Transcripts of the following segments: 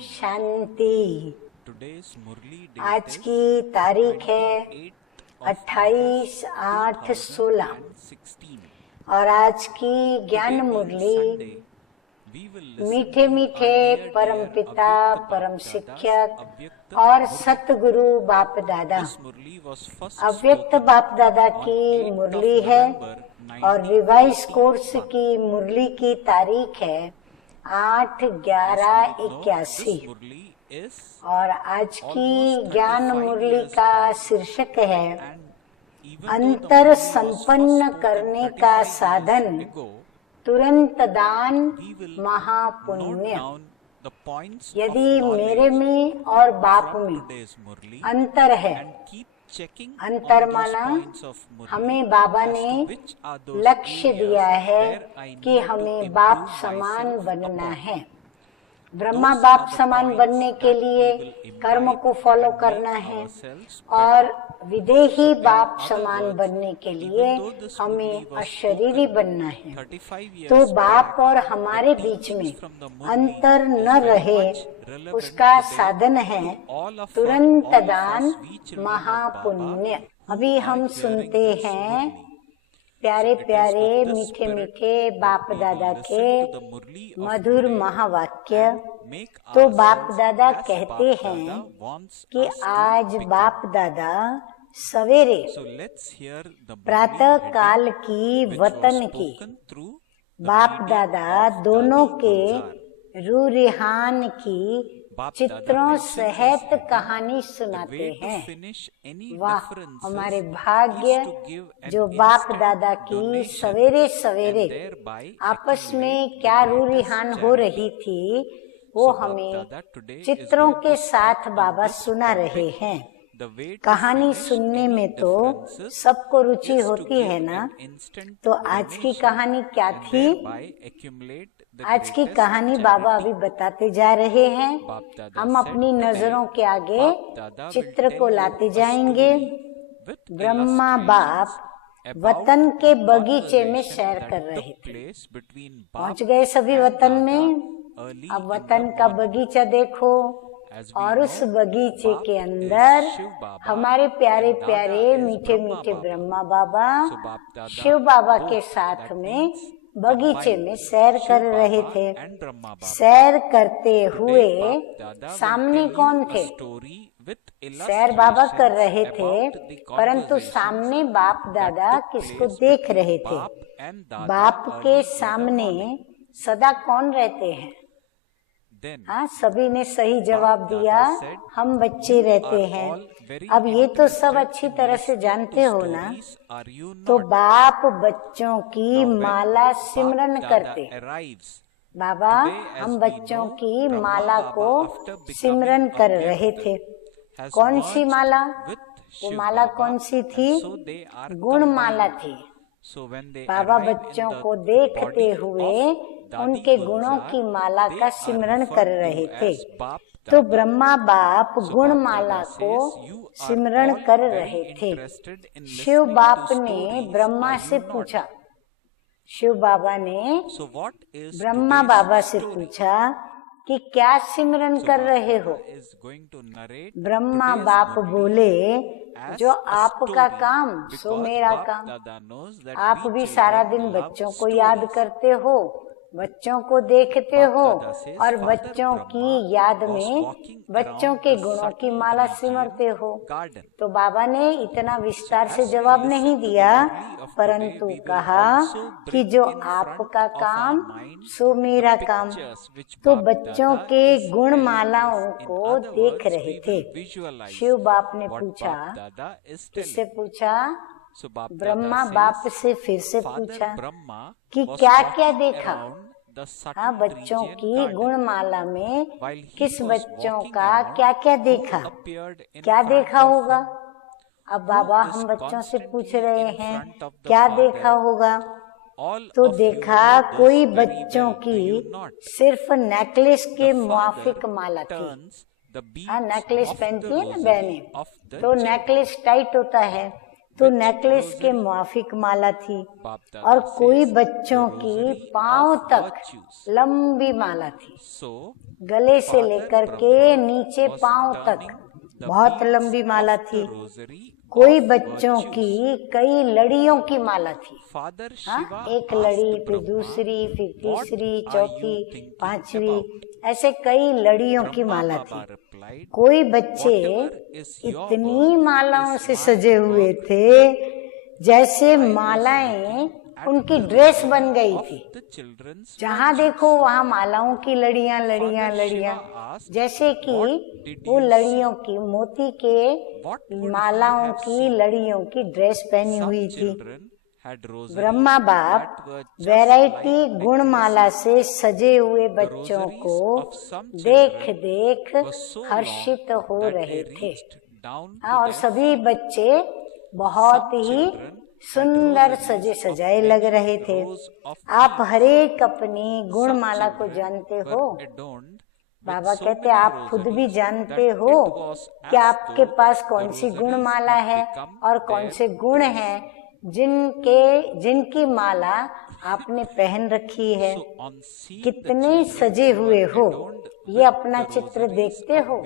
शांति। आज की तारीख है 28/8/16 और आज की ज्ञान मुरली मीठे मीठे परम पिता, परम शिक्षक और सतगुरु बाप दादा, अव्यक्त बाप दादा की मुरली है और रिवाइज कोर्स की मुरली की तारीख है 8/11/81 और आज की ज्ञान मुरली का शीर्षक है अंतर संपन्न करने का साधन, तुरंत दान महापुण्य। यदि मेरे में और बाप में अंतर है, अंतर माना हमें बाबा ने लक्ष्य दिया है कि हमें बाप समान बनना है। ब्रह्मा बाप समान बनने के लिए कर्म को फॉलो करना है और विदेही बाप समान बनने के लिए हमें अशरीरी बनना है। तो बाप और हमारे बीच में अंतर न रहे, उसका साधन है तुरंत दान महापुण्य। अभी हम सुनते हैं प्यारे प्यारे मीठे मीठे बाप दादा के मधुर महावाक्य। तो बाप दादा कहते हैं कि आज बाप दादा सवेरे प्रातः काल की वतन की बाप दादा दोनों के रूरिहान की चित्रों सहित कहानी सुनाते हैं। वाह, हमारे भाग्य जो बाप दादा की सवेरे सवेरे आपस में क्या रूरिहान हो रही थी वो हमें चित्रों के साथ बाबा सुना रहे हैं। कहानी सुनने में तो सबको रुचि होती है ना। तो आज की कहानी क्या थी? आज की कहानी बाबा अभी बताते जा रहे हैं। हम अपनी नजरों के आगे चित्र को लाते जाएंगे। ब्रह्मा बाप वतन के बगीचे में सैर कर रहे थे। पहुंच गए सभी वतन में। अब वतन का बगीचा देखो और उस बगीचे के अंदर हमारे प्यारे प्यारे मीठे मीठे ब्रह्मा बाबा शिव बाबा के साथ में बगीचे में सैर कर रहे थे। सैर करते हुए सामने कौन थे? सैर बाबा कर रहे थे, परंतु सामने बाप दादा किसको देख रहे थे? बाप के सामने सदा कौन रहते हैं? हाँ, सभी ने सही जवाब दिया, हम बच्चे रहते हैं। अब ये तो सब अच्छी तरह से जानते हो ना। तो बाप बच्चों की माला सिमरन करते। बाबा हम बच्चों की माला को सिमरन कर रहे थे। कौन सी माला? वो माला कौन सी थी? गुण माला थी। बाबा बच्चों को देखते हुए उनके गुणों की माला का सिमरन कर रहे थे। तो ब्रह्मा बाप गुण माला को सिमरन कर रहे थे। शिव बाप ने ब्रह्मा से पूछा, शिव बाबा ने ब्रह्मा बाबा से पूछा कि क्या सिमरन कर रहे हो? ब्रह्मा बाप बोले, जो आपका काम सो मेरा काम। आप भी सारा दिन बच्चों को याद करते हो, बच्चों को देखते हो और बच्चों की याद में बच्चों के गुणों की माला सिमरते हो। तो बाबा ने इतना विस्तार से जवाब नहीं दिया, परंतु कहा कि जो आपका काम सो मेरा काम। तो बच्चों के गुण मालाओं को देख रहे थे। शिव बाप ने पूछा, किससे पूछा? ब्रह्मा बाप से फिर से पूछा कि क्या क्या देखा? हाँ, बच्चों की गुणमाला में किस बच्चों का क्या क्या देखा? क्या देखा होगा? अब बाबा हम बच्चों से पूछ रहे हैं क्या देखा होगा? तो देखा कोई बच्चों की सिर्फ नेकलेस के मुआफिक माला थी। हाँ, नेकलेस पहनती है ना बहनें, तो नेकलेस टाइट होता है, तो नेकलेस के मुआफिक माला थी, और कोई बच्चों की पांव तक लंबी माला थी, गले से लेकर के नीचे पांव तक बहुत लंबी माला थी। कोई बच्चों की कई लड़ियों की माला थी। हाँ, एक लड़ी, फिर दूसरी, फिर तीसरी, चौथी, पांचवी, ऐसे कई लड़ियों की माला थी। कोई बच्चे इतनी मालाओं से सजे हुए थे जैसे मालाएं उनकी ड्रेस बन गई थी। जहाँ देखो वहाँ मालाओं की लड़ियां लड़ियां लड़ियां, जैसे कि वो लड़ियों की, मोती के मालाओं की लड़ियों की ड्रेस पहनी हुई थी। ब्रह्मा बाप वैरायटी गुणमाला से सजे हुए बच्चों को देख देख हर्षित हो रहे थे। और सभी बच्चे बहुत ही सुंदर सजे सजाए लग रहे थे। आप हरेक अपनी गुणमाला को जानते हो। बाबा कहते आप खुद भी जानते हो कि आपके पास कौन सी गुणमाला है और कौन से गुण हैं जिनकी माला आपने पहन रखी है। कितने सजे हुए हो, ये अपना चित्र देखते हो?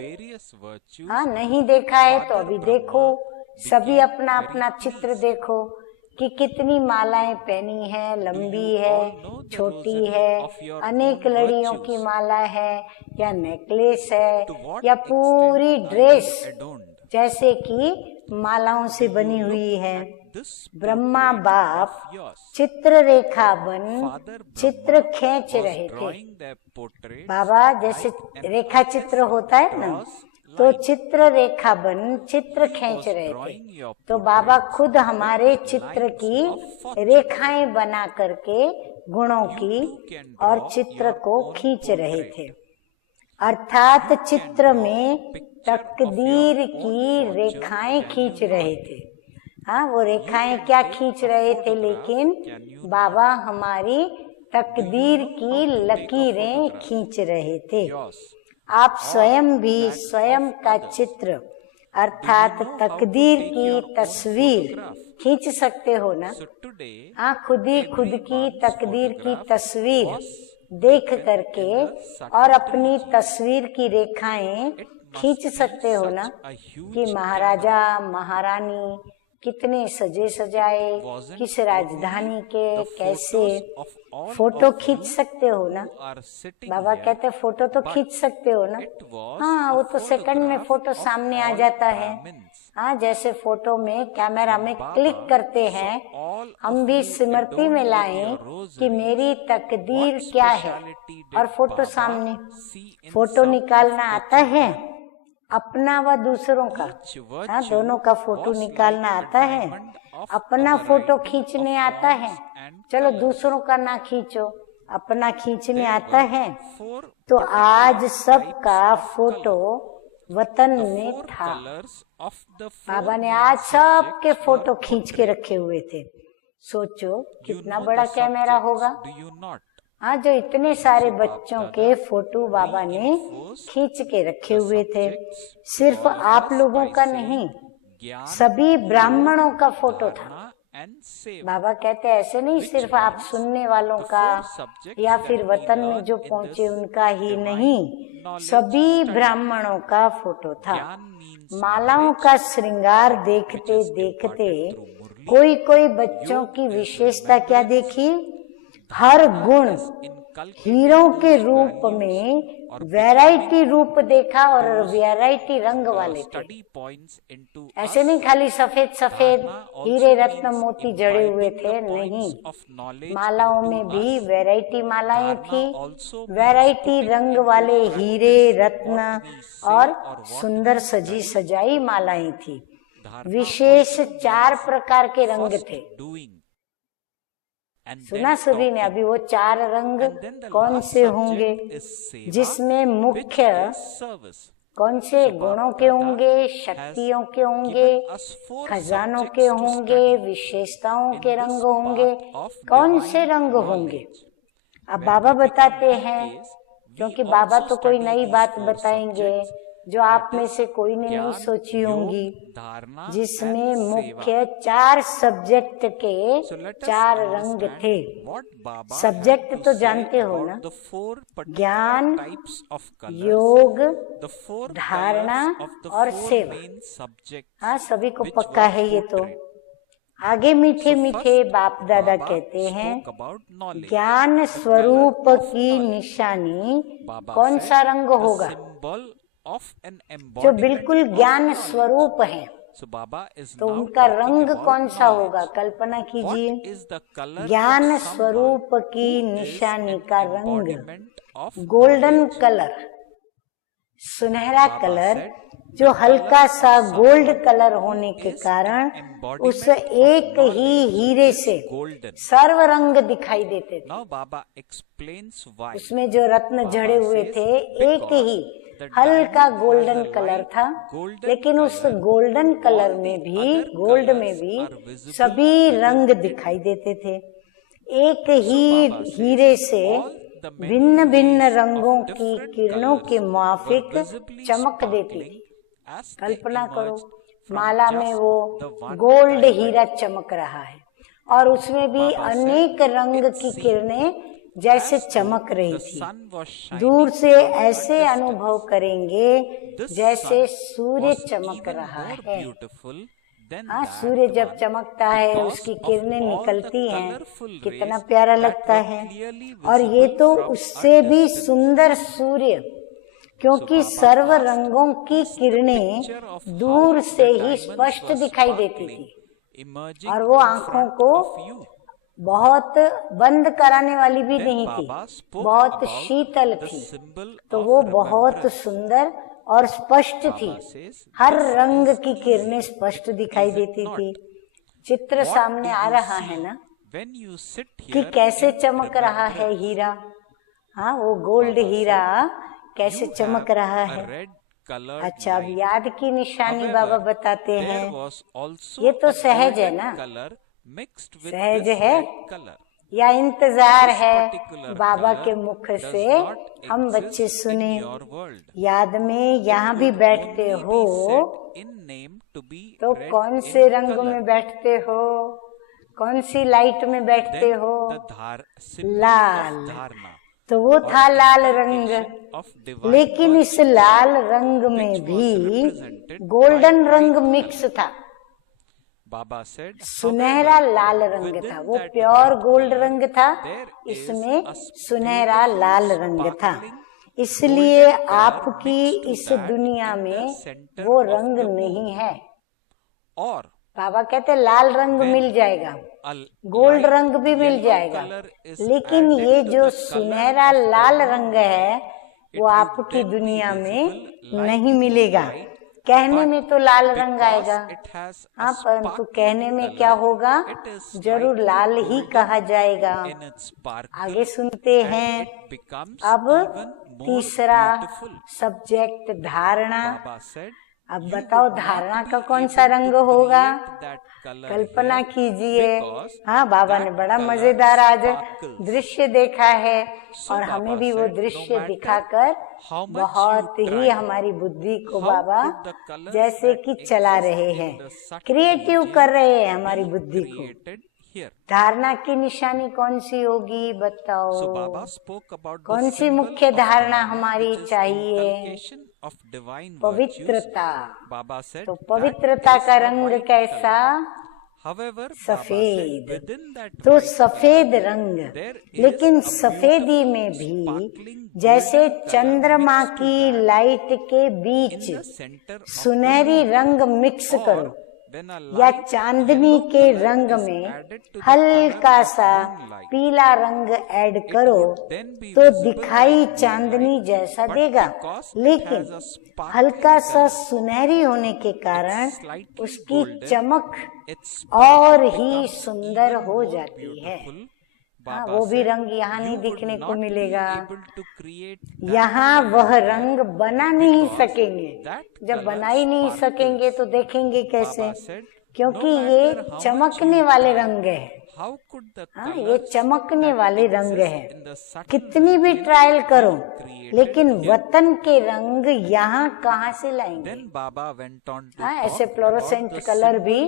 हाँ, नहीं देखा है तो अभी देखो, सभी अपना अपना चित्र देखो कि कितनी मालाएं पहनी है, लंबी है, छोटी है, अनेक लड़ियों की माला है, या नेकलेस है, या पूरी ड्रेस जैसे कि मालाओं से बनी हुई है। ब्रह्मा बाप चित्र रेखा बन चित्र खींच रहे थे। बाबा जैसे रेखा चित्र होता है ना, तो चित्र रेखा बन चित्र खींच रहे थे। तो बाबा खुद हमारे चित्र की रेखाएं बना करके गुणों की और चित्र को खींच रहे थे। अर्थात चित्र में तकदीर की रेखाएं खींच रहे थे। हाँ, वो रेखाएं क्या खींच रहे थे, लेकिन बाबा हमारी तकदीर की लकीरें खींच रहे थे। आप स्वयं भी स्वयं का चित्र अर्थात तकदीर की तस्वीर खींच सकते हो ना। हाँ, खुद ही खुद की तकदीर की तस्वीर देख करके और अपनी तस्वीर की रेखाएं खींच सकते हो ना, कि महाराजा महारानी कितने सजे सजाए, किस राजधानी के, कैसे। फोटो खींच सकते हो ना। बाबा कहते फोटो तो खींच सकते हो ना। हाँ, वो तो सेकंड में फोटो सामने आ जाता है। हाँ, जैसे फोटो में कैमरा में क्लिक करते हैं, हम भी स्मृति में लाएं कि मेरी तकदीर क्या है, और फोटो सामने। फोटो निकालना आता है, अपना व दूसरों का। हाँ, दोनों का फोटो निकालना आता है। अपना फोटो खींचने आता है, चलो दूसरों का ना खींचो, अपना खींचने आता है। तो आज सबका फोटो वतन में था। बाबा ने आज सबके फोटो खींच के रखे हुए थे। सोचो कितना बड़ा कैमरा होगा। हाँ, जो इतने सारे बच्चों के फोटो बाबा ने खींच के रखे हुए थे। सिर्फ आप लोगों का नहीं, सभी ब्राह्मणों का फोटो था। बाबा कहते ऐसे नहीं सिर्फ आप सुनने वालों का या फिर वतन में जो पहुंचे उनका ही नहीं, सभी ब्राह्मणों का फोटो था। मालाओं का श्रृंगार देखते देखते कोई कोई बच्चों की विशेषता क्या देखी, हर गुण हीरों के रूप में वैरायटी रूप देखा, और वैरायटी रंग वाले थे। ऐसे नहीं खाली सफेद सफेद हीरे रत्न मोती जड़े हुए थे, नहीं, मालाओं में भी वैरायटी मालाएं थी, वैरायटी रंग वाले हीरे रत्न और सुंदर सजी सजाई मालाएं थी। विशेष 4 प्रकार के रंग थे। सुना सभी ने अभी वो 4 रंग कौन से होंगे, जिसमें मुख्य कौन से गुणों के होंगे, शक्तियों के होंगे, खजानों के होंगे, विशेषताओं के रंग होंगे, कौन से रंग होंगे। अब बाबा बताते हैं, क्योंकि बाबा तो कोई नई बात बताएंगे जो आप में से कोई ने नहीं सोची होंगी, जिसमें मुख्य 4 सब्जेक्ट के 4 रंग थे। सब्जेक्ट तो जानते हो ना, ज्ञान, योग, धारणा और सेवा। हाँ, सभी को पक्का है ये तो। आगे मीठे मीठे बाप दादा कहते हैं, ज्ञान स्वरूप की निशानी कौन सा रंग होगा? जो बिल्कुल ज्ञान स्वरूप है, तो उनका रंग कौन सा होगा? कल्पना कीजिए, ज्ञान स्वरूप की निशानी का रंग गोल्डन कलर, सुनहरा कलर, जो हल्का सा गोल्ड कलर होने के कारण उस एक ही हीरे से सर्व रंग दिखाई देते थे। उसमें जो रत्न जड़े हुए थे, एक ही हल्का गोल्डन कलर था, लेकिन उस गोल्डन कलर में भी, गोल्ड में भी सभी रंग दिखाई देते थे। एक ही हीरे से भिन्न भिन्न रंगों की किरणों के माफिक चमक देती थी। कल्पना करो, माला में वो गोल्ड हीरा चमक रहा है और उसमें भी अनेक रंग की किरणें जैसे चमक रही थी। दूर से ऐसे अनुभव करेंगे जैसे सूर्य चमक रहा है। हाँ, सूर्य जब चमकता है, उसकी किरणें निकलती हैं, कितना प्यारा लगता है। और ये तो उससे भी सुंदर सूर्य, क्योंकि सर्व रंगों की किरणें दूर से ही स्पष्ट दिखाई देती थी और वो आंखों को बहुत बंद कराने वाली भी नहीं थी, बहुत शीतल थी, तो वो बहुत सुंदर और स्पष्ट थी। हर रंग की किरणें स्पष्ट दिखाई देती थी। चित्र सामने आ रहा है ना कि कैसे चमक रहा है हीरा। हाँ, वो गोल्ड हीरा कैसे चमक रहा है। अच्छा, अब याद की निशानी बाबा बताते हैं। ये तो सहज है ना, सहज है या इंतजार है बाबा के मुख से हम बच्चे सुने। याद में यहाँ भी बैठते हो तो कौन से रंग में बैठते हो? कौन सी लाइट में बैठते हो? लाल। तो वो था लाल रंग, लेकिन इस लाल रंग में भी गोल्डन रंग मिक्स था। सुनहरा लाल रंग था, वो प्योर गोल्ड रंग था, इसमें सुनहरा लाल रंग था। इसलिए आपकी इस दुनिया में वो रंग नहीं है। और बाबा कहते लाल रंग मिल जाएगा, गोल्ड रंग भी मिल जाएगा, लेकिन ये जो सुनहरा लाल रंग है वो आपकी दुनिया में नहीं मिलेगा। कहने में तो लाल रंग आएगा, हाँ, परंतु कहने में क्या होगा? जरूर लाल ही कहा जाएगा। आगे सुनते हैं। अब तीसरा सब्जेक्ट धारणा। अब बताओ धारणा का कौन सा रंग होगा? कल्पना कीजिए। हाँ, बाबा ने बड़ा मजेदार आज दृश्य देखा है और हमें भी वो दृश्य दिखाकर बहुत ही हमारी बुद्धि को बाबा जैसे कि चला रहे हैं, क्रिएटिव कर रहे हैं हमारी बुद्धि को। धारणा की निशानी कौन सी होगी बताओ? कौन सी मुख्य धारणा हमारी चाहिए? पवित्रता। तो पवित्रता का रंग कैसा? सफेद। तो सफेद रंग, लेकिन सफेदी में भी जैसे चंद्रमा की लाइट के बीच सुनहरी रंग मिक्स करो या चांदनी के रंग में हल्का सा पीला रंग ऐड करो तो दिखाई चांदनी जैसा देगा, लेकिन हल्का सा सुनहरी होने के कारण उसकी चमक और ही सुंदर हो जाती है। हाँ, वो भी रंग यहाँ नहीं दिखने को मिलेगा। यहाँ वह रंग बना नहीं सकेंगे। जब बना ही नहीं सकेंगे तो देखेंगे कैसे? क्योंकि ये चमकने वाले रंग है, हाँ, ये चमकने वाले रंग है। कितनी भी ट्रायल करो, लेकिन वतन के रंग यहाँ कहाँ से लाएंगे? हाँ, ऐसे फ्लोरोसेंट कलर भी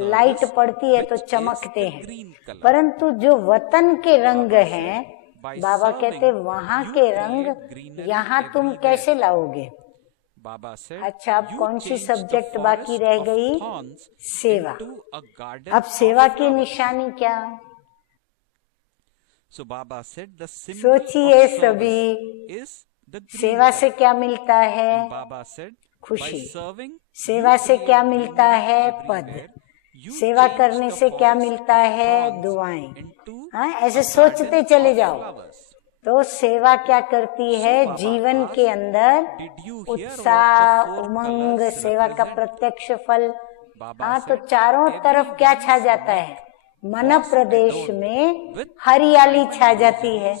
लाइट पड़ती है तो चमकते हैं, परंतु जो वतन के रंग हैं, बाबा कहते वहाँ के रंग यहाँ तुम कैसे लाओगे? अच्छा, अब कौन सी सब्जेक्ट बाकी रह गई? सेवा। अब सेवा की निशानी क्या? सोचिए सभी, सेवा से क्या मिलता है? खुशी। सेवा से क्या मिलता है? पद। सेवा करने से क्या मिलता है? दुआएं। हाँ, ऐसे सोचते चले जाओ। तो सेवा क्या करती है? जीवन के अंदर उत्साह, उमंग, सेवा का प्रत्यक्ष फल। हाँ, तो चारों तरफ क्या छा जाता है? मन प्रदेश में हरियाली छा जाती है।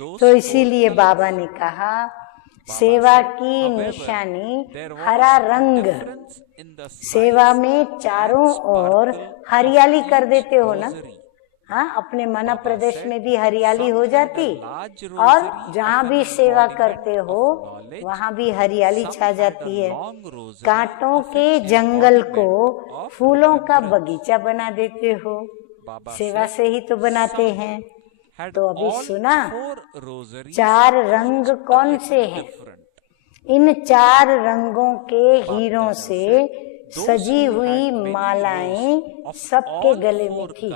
तो इसीलिए बाबा ने कहा सेवा की निशानी हरा रंग। सेवा में चारों ओर हरियाली कर देते हो ना। हाँ, अपने मन प्रदेश में भी हरियाली हो जाती, और जहाँ भी सेवा करते हो वहाँ भी हरियाली छा जाती है। कांटों के जंगल को फूलों का बगीचा बना देते हो, सेवा से ही तो बनाते हैं। तो अभी सुना, 4 रंग कौन से हैं? इन 4 रंगों के हीरों से सजी हुई मालाएं सबके गले में थी।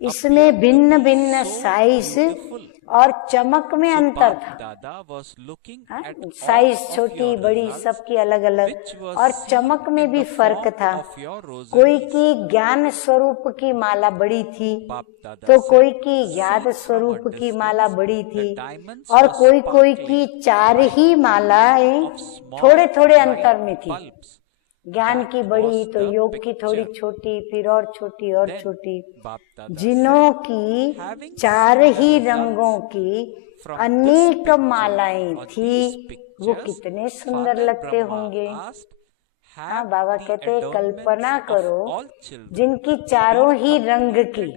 इसमें भिन्न भिन्न साइज और चमक में अंतर था। साइज छोटी बड़ी सबकी अलग अलग, और चमक में भी फर्क था। कोई की ज्ञान स्वरूप की माला बड़ी थी, तो कोई की याद स्वरूप की माला बड़ी थी, और कोई की 4 ही मालाएं थोड़े थोड़े अंतर में थी। ज्ञान की बड़ी तो योग की थोड़ी छोटी, फिर और छोटी और छोटी। जिनों की 4 ही रंगों की अनेक मालाएं थी, वो कितने सुंदर लगते होंगे। हाँ, बाबा कहते कल्पना करो, जिनकी चारों ही रंग की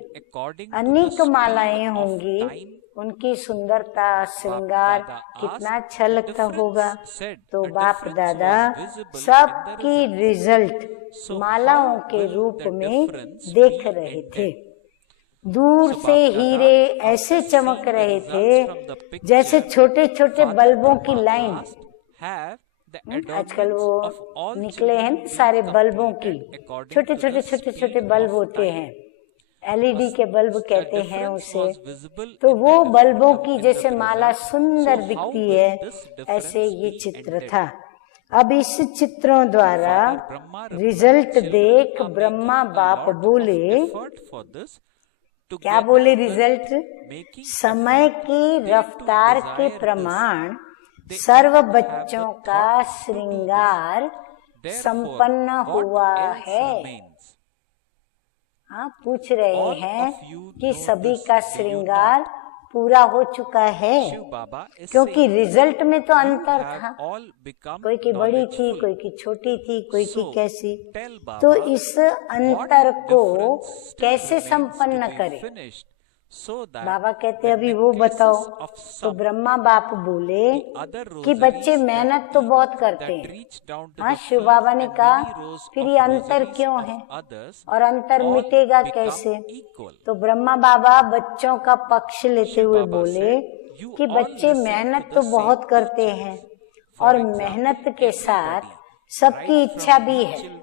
अनेक मालाएं होंगी, उनकी सुंदरता, श्रृंगार कितना अच्छा लगता होगा। तो बाप दादा सबकी रिजल्ट मालाओं के रूप में देख रहे थे। दूर से हीरे ऐसे चमक रहे थे जैसे छोटे छोटे बल्बों की लाइन। आजकल वो निकले हैं सारे बल्बों की, छोटे छोटे छोटे छोटे बल्ब होते हैं, एलईडी के बल्ब कहते हैं उसे। तो वो बल्बों की जैसे माला सुंदर दिखती है, ऐसे ये चित्र था। अब इस चित्रों द्वारा रिजल्ट देख ब्रह्मा बाप बोले, क्या बोले रिजल्ट? समय की रफ्तार के प्रमाण सर्व बच्चों का श्रृंगार संपन्न हुआ है। हाँ, पूछ रहे हैं कि सभी का श्रृंगार पूरा हो चुका है, क्योंकि रिजल्ट में तो अंतर था। कोई की बड़ी थी, कोई की छोटी थी, कोई की कैसी। तो इस अंतर को कैसे संपन्न करे? बाबा कहते अभी वो बताओ। तो ब्रह्मा बाप बोले कि बच्चे मेहनत तो बहुत करते हैं। हाँ, शिव बाबा ने कहा फिर ये अंतर क्यों है और अंतर मिटेगा कैसे? तो ब्रह्मा बाबा बच्चों का पक्ष लेते हुए बोले कि बच्चे मेहनत तो बहुत करते हैं, और मेहनत के साथ सबकी इच्छा भी है,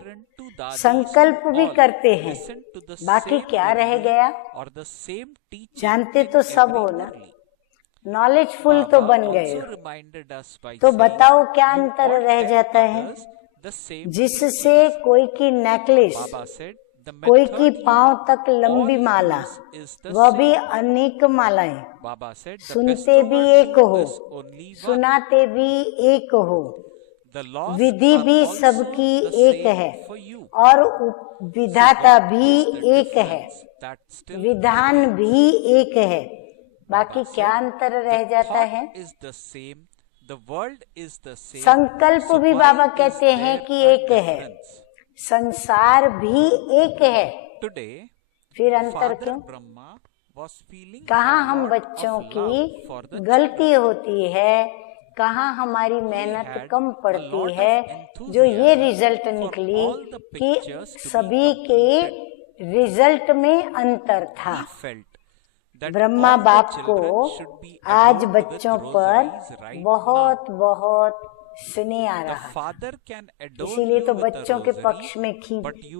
संकल्प भी करते हैं। बाकी क्या रह गया? जानते तो सब हो ना, नॉलेजफुल तो बन गए हो। तो बताओ क्या अंतर रह जाता है? जिससे कोई की नेकलेस, कोई की पांव तक लंबी माला, वह भी अनेक मालाएं, सुनते भी एक हो, सुनाते भी एक हो, विधि भी सबकी एक है, और विधाता भी एक है, विधान भी एक है। बाकी क्या अंतर रह जाता है? संकल्प भी बाबा कहते हैं कि एक है, संसार भी एक है, फिर अंतर क्यों? कहाँ हम बच्चों की गलती होती है, कहाँ हमारी मेहनत कम पड़ती है, जो ये रिजल्ट निकली कि सभी के रिजल्ट में अंतर था। ब्रह्मा बाप को आज बच्चों पर बहुत बहुत स्नेह आ रहा है, इसीलिए तो बच्चों के पक्ष में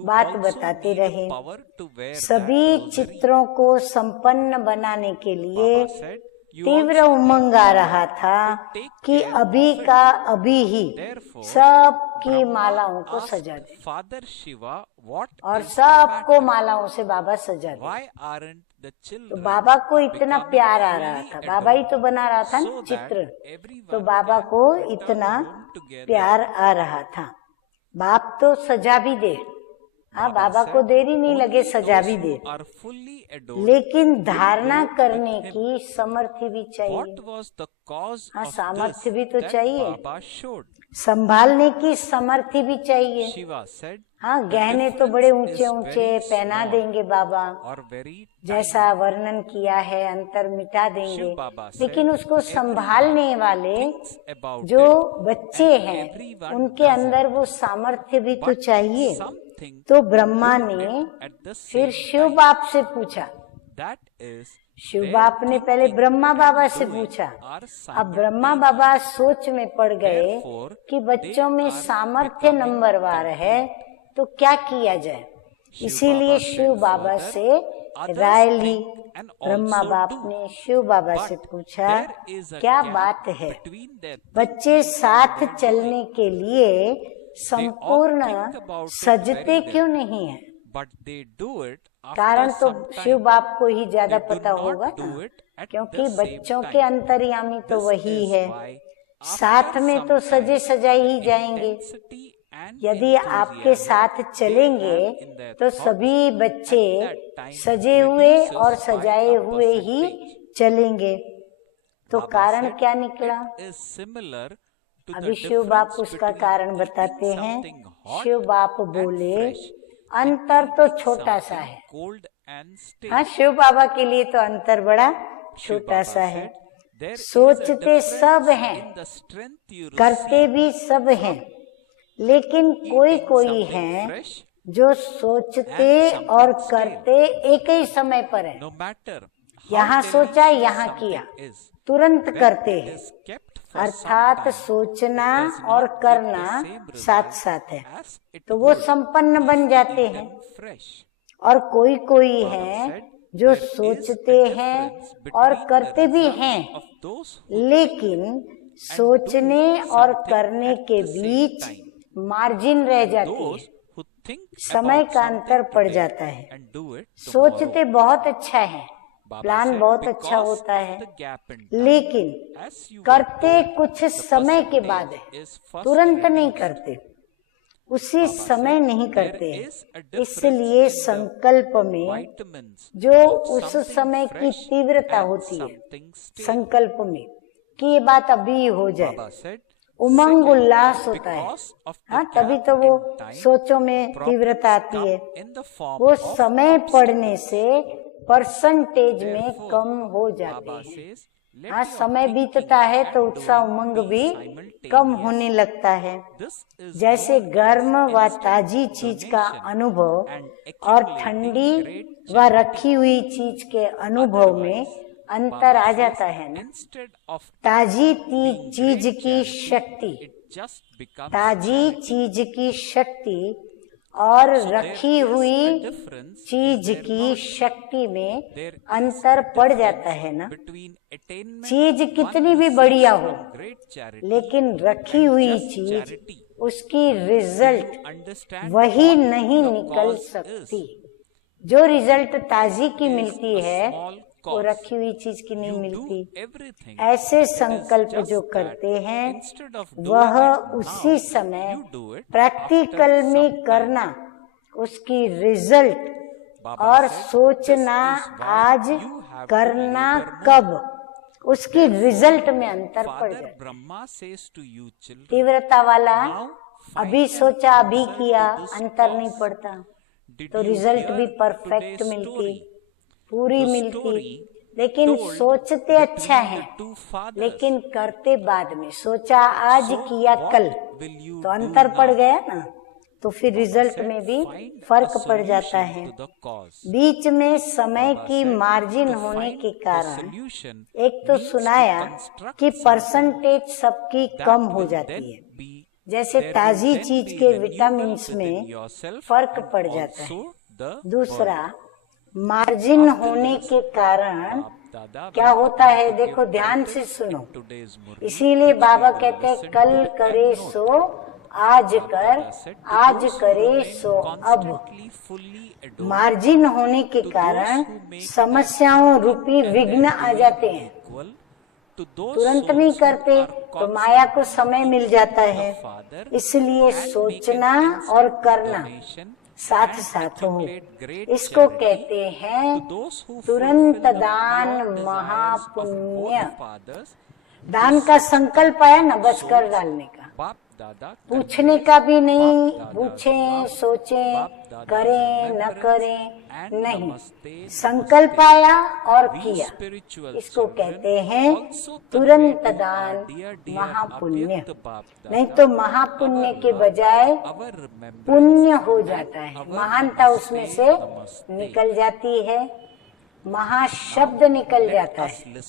बात बताते रहे। सभी चित्रों को संपन्न बनाने के लिए तीव्र उमंग आ रहा था कि अभी का अभी ही सबकी मालाओं को सजा दे, और सबको मालाओं से बाबा सजा दे। तो बाबा को इतना प्यार आ रहा था, बाबा ही तो बना रहा था ना चित्र, तो बाबा को इतना प्यार आ रहा था। बाप तो सजा भी दे, हाँ, बाबा को देरी नहीं लगे, सजा भी दे, लेकिन धारणा करने की सामर्थ्य भी चाहिए। हाँ, सामर्थ्य भी तो चाहिए, संभालने की सामर्थ्य भी चाहिए। हाँ, गहने तो बड़े ऊंचे ऊंचे पहना देंगे बाबा, जैसा वर्णन किया है, अंतर मिटा देंगे, लेकिन उसको संभालने वाले जो बच्चे हैं उनके अंदर वो सामर्थ्य भी तो चाहिए। तो ब्रह्मा ने फिर शिव बाप से पूछा, शिव बाप ने पहले ब्रह्मा बाबा से पूछा। अब ब्रह्मा बाबा सोच में पड़ गए कि बच्चों में सामर्थ्य नंबरवार है, तो क्या किया जाए, इसीलिए शिव बाबा से राय ली। ब्रह्मा बाप ने शिव बाबा से पूछा, क्या बात है, बच्चे साथ चलने के लिए संपूर्ण सजते क्यों नहीं है? कारण तो शिव बाप को ही ज्यादा पता होगा ना, क्योंकि बच्चों के अंतर्यामी तो वही है, साथ में तो सजे सजाए ही जाएंगे। यदि आपके साथ चलेंगे तो सभी बच्चे सजे हुए और सजाए हुए ही चलेंगे। तो कारण क्या निकला? अभी शिव बाप उसका कारण बताते हैं। शिव बाप बोले, अंतर तो छोटा सा है। हाँ, शिव बाबा के लिए तो अंतर बड़ा छोटा सा है। सोचते सब हैं, करते भी सब हैं, लेकिन कोई कोई हैं जो सोचते और करते एक ही समय पर है। यहाँ सोचा, यहाँ किया, तुरंत करते हैं, अर्थात सोचना और करना साथ साथ है, तो वो संपन्न बन जाते हैं। और कोई कोई है जो सोचते हैं और करते भी हैं, लेकिन सोचने और करने के बीच मार्जिन रह जाती है, समय का अंतर पड़ जाता है। सोचते बहुत अच्छा है, प्लान बहुत अच्छा होता है, लेकिन करते कुछ समय के बाद है, तुरंत नहीं करते, उसी समय नहीं करते। इसलिए संकल्प में जो उस समय की तीव्रता होती है, संकल्प में कि ये बात अभी हो जाए, उमंग उल्लास होता है। हाँ, तभी तो वो सोचों में तीव्रता आती है। वो समय पड़ने से परसेंटेज में कम हो जाते हैं। हाँ, समय बीतता है तो उत्साह उमंग भी कम होने लगता है। जैसे गर्म व ताजी चीज का अनुभव और ठंडी व रखी हुई चीज के अनुभव में अंतर आ जाता है ना। ताजी चीज की शक्ति, ताजी चीज की शक्ति और रखी हुई चीज की शक्ति में अंतर पड़ जाता है ना। चीज कितनी भी बढ़िया हो, लेकिन रखी हुई चीज, उसकी रिजल्ट वही नहीं निकल सकती। जो रिजल्ट ताजी की मिलती है वो रखी हुई चीज की नहीं मिलती। ऐसे संकल्प जो करते हैं वह उसी समय प्रैक्टिकल में करना, उसकी रिजल्ट और सोचना आज करना कब, उसकी रिजल्ट में अंतर पड़ जाता है। तीव्रता वाला अभी सोचा अभी किया, अंतर नहीं पड़ता। तो रिजल्ट भी परफेक्ट मिलती, पूरी मिलती। लेकिन सोचते अच्छा है, लेकिन करते बाद में। सोचा आज किया कल, तो अंतर पड़ गया ना, तो फिर रिजल्ट में भी फर्क पड़ जाता है। बीच में समय की मार्जिन होने के कारण एक तो सुनाया कि परसेंटेज सबकी कम हो जाती है, जैसे ताजी चीज के विटामिन में फर्क पड़ जाता है। दूसरा, मार्जिन होने के कारण क्या होता है, देखो ध्यान से सुनो। इसीलिए बाबा कहते हैं कल करे सो आज कर, आज करे सो अब। मार्जिन होने के कारण समस्याओं रूपी विघ्न आ जाते हैं, तुरंत नहीं करते तो माया को समय मिल जाता है। इसलिए सोचना और करना साथ साथ हो। इसको कहते हैं तुरंत दान महापुण्य। दान का संकल्प आया ना, बस कर डालने का, पूछने का भी नहीं, पूछें सोचें करें न करें नहीं, संकल्प आया और किया। इसको कहते हैं तुरंत दान महापुण्य। नहीं तो महापुण्य के बजाय पुण्य हो जाता है, महानता उसमें से निकल जाती है, महाशब्द निकल जाता है,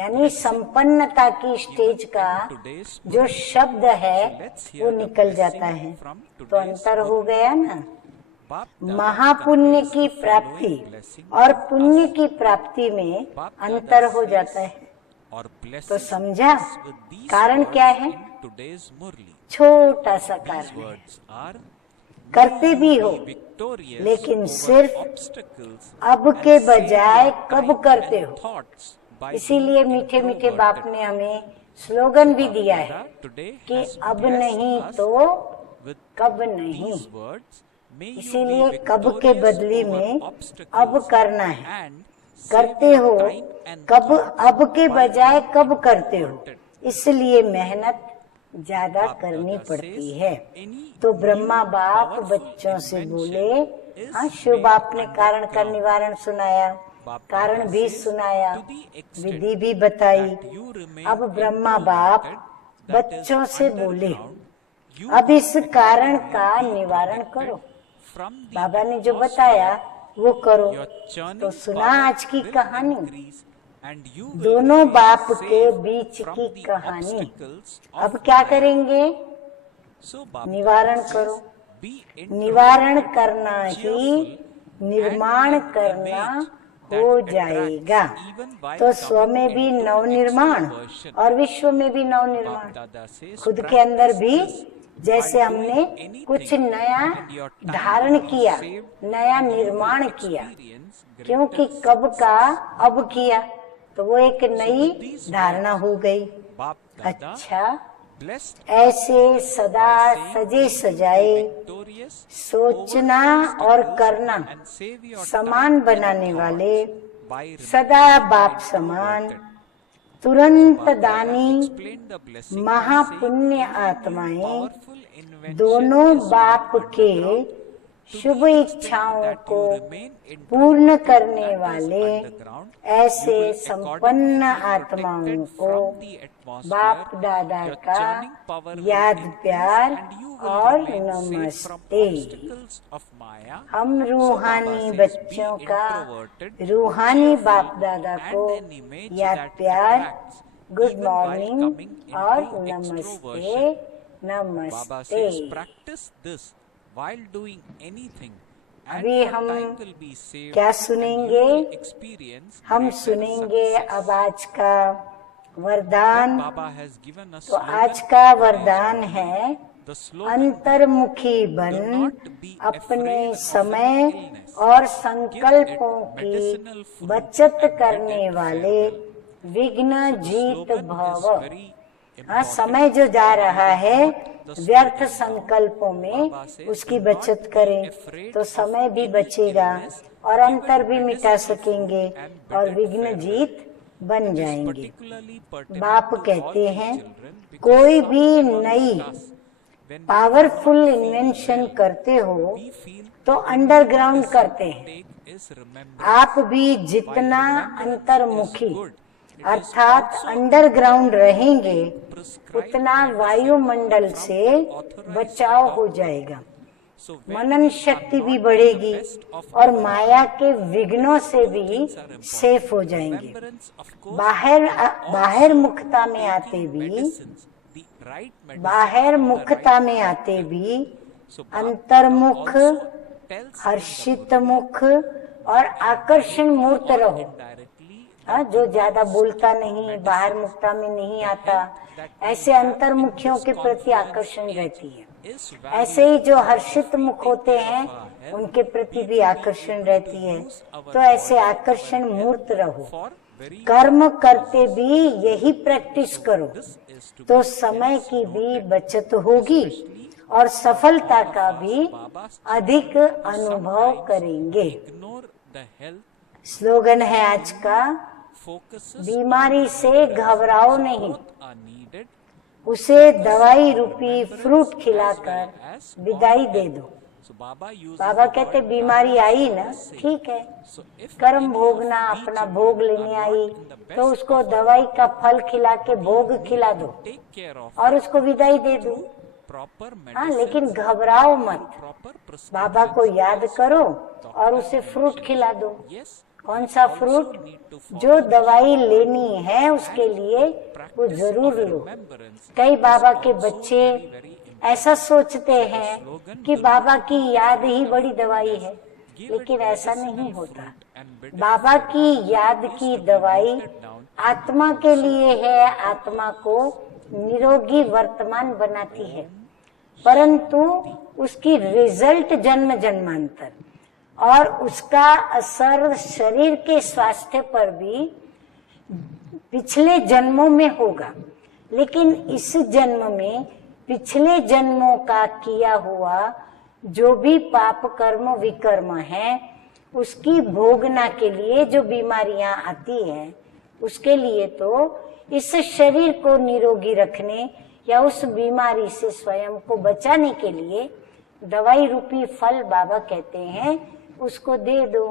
यानी संपन्नता की स्टेज का जो शब्द है वो निकल जाता है। तो अंतर हो गया ना, महापुण्य की प्राप्ति और पुण्य की प्राप्ति में अंतर हो जाता है। तो समझा कारण क्या है? छोटा सा कारण, करते भी हो लेकिन सिर्फ अब के बजाय कब करते हो। इसीलिए मीठे मीठे बाप ने हमें स्लोगन भी दिया है कि अब नहीं तो कब नहीं। इसीलिए कब के बदली में अब करना है। करते हो कब, अब के बजाय कब करते हो, इसलिए मेहनत ज्यादा करनी पड़ती है। तो ब्रह्मा बाप बच्चों से बोले, हाँ शिव बाप ने कारण का निवारण सुनाया, कारण भी सुनाया, विधि भी बताई। अब ब्रह्मा बाप बच्चों से बोले अब इस कारण का निवारण करो, बाबा ने जो बताया वो करो। तो सुना आज की कहानी, दोनों बाप के बीच की कहानी। अब क्या करेंगे? निवारण करो। निवारण करना ही निर्माण करना हो जाएगा। तो स्व में भी नव निर्माण और विश्व में भी नव निर्माण, खुद के अंदर भी। जैसे हमने कुछ नया धारण किया, नया निर्माण किया, क्योंकि कब का अब किया, तो वो एक नई धारणा हो गई। अच्छा, ऐसे सदा सजे सजाए सोचना और करना समान बनाने वाले, सदा बाप समान, तुरंत दानी महापुण्य आत्माएं, दोनों बाप के शुभ इच्छाओं को पूर्ण करने वाले ऐसे संपन्न आत्माओं को बाप दादा का याद प्यार और नमस्ते। हम रूहानी बच्चों का रूहानी बाप दादा को याद प्यार, गुड मॉर्निंग और नमस्ते नमस्ते। अभी हम क्या सुनेंगे? हम सुनेंगे अब आज का वरदान। तो आज का वरदान है अंतर्मुखी बन, अपने समय और संकल्पों की बचत करने वाले विघ्न जीत भव। हाँ, समय जो जा रहा है व्यर्थ संकल्पों में, उसकी बचत करें तो समय भी बचेगा और अंतर भी मिटा सकेंगे और विघ्न जीत बन जाएंगे। बाप कहते हैं कोई भी नई पावरफुल इन्वेंशन करते हो तो अंडरग्राउंड करते हैं। आप भी जितना अंतर्मुखी अर्थात अंडरग्राउंड रहेंगे उतना वायुमंडल से बचाव हो जाएगा, मनन शक्ति भी बढ़ेगी और माया के विघ्नों से भी सेफ हो जाएंगे। बाहर मुखता में आते भी अंतर्मुख, हर्षित मुख और आकर्षण मूर्त रहो। जो ज्यादा बोलता नहीं, बाहर मुक्ता में नहीं आता, ऐसे अंतर्मुखियों के प्रति आकर्षण रहती है। ऐसे ही जो हर्षित मुख होते हैं उनके प्रति भी आकर्षण रहती है। तो ऐसे आकर्षण मूर्त रहो। कर्म करते भी यही प्रैक्टिस करो तो समय की भी बचत होगी और सफलता का भी अधिक अनुभव करेंगे। स्लोगन है आज का, बीमारी से घबराओ नहीं, उसे दवाई रूपी फ्रूट खिलाकर विदाई दे दो। बाबा कहते बीमारी आई ना, ठीक है, कर्म भोगना, अपना भोग लेने आई तो उसको दवाई का फल खिला के भोग खिला दो और उसको विदाई दे दो। हाँ, लेकिन घबराओ मत, बाबा को याद करो और उसे फ्रूट खिला दो। कौन सा फ्रूट? जो दवाई लेनी है उसके लिए वो जरूर लो। कई बाबा के बच्चे ऐसा सोचते हैं कि बाबा की याद ही बड़ी दवाई है, लेकिन ऐसा नहीं होता। बाबा की याद की दवाई आत्मा के लिए है, आत्मा को निरोगी वर्तमान बनाती है, परंतु उसकी रिजल्ट जन्म जन्मांतर और उसका असर शरीर के स्वास्थ्य पर भी पिछले जन्मों में होगा। लेकिन इस जन्म में पिछले जन्मों का किया हुआ जो भी पाप कर्म विकर्म है उसकी भोगना के लिए जो बीमारियां आती हैं उसके लिए तो इस शरीर को निरोगी रखने या उस बीमारी से स्वयं को बचाने के लिए दवाई रूपी फल बाबा कहते हैं उसको दे दो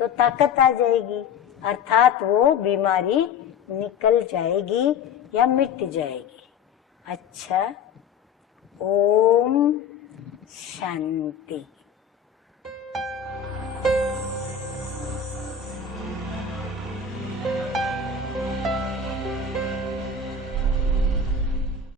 तो ताकत आ जाएगी, अर्थात वो बीमारी निकल जाएगी या मिट जाएगी। अच्छा, ओम शांति।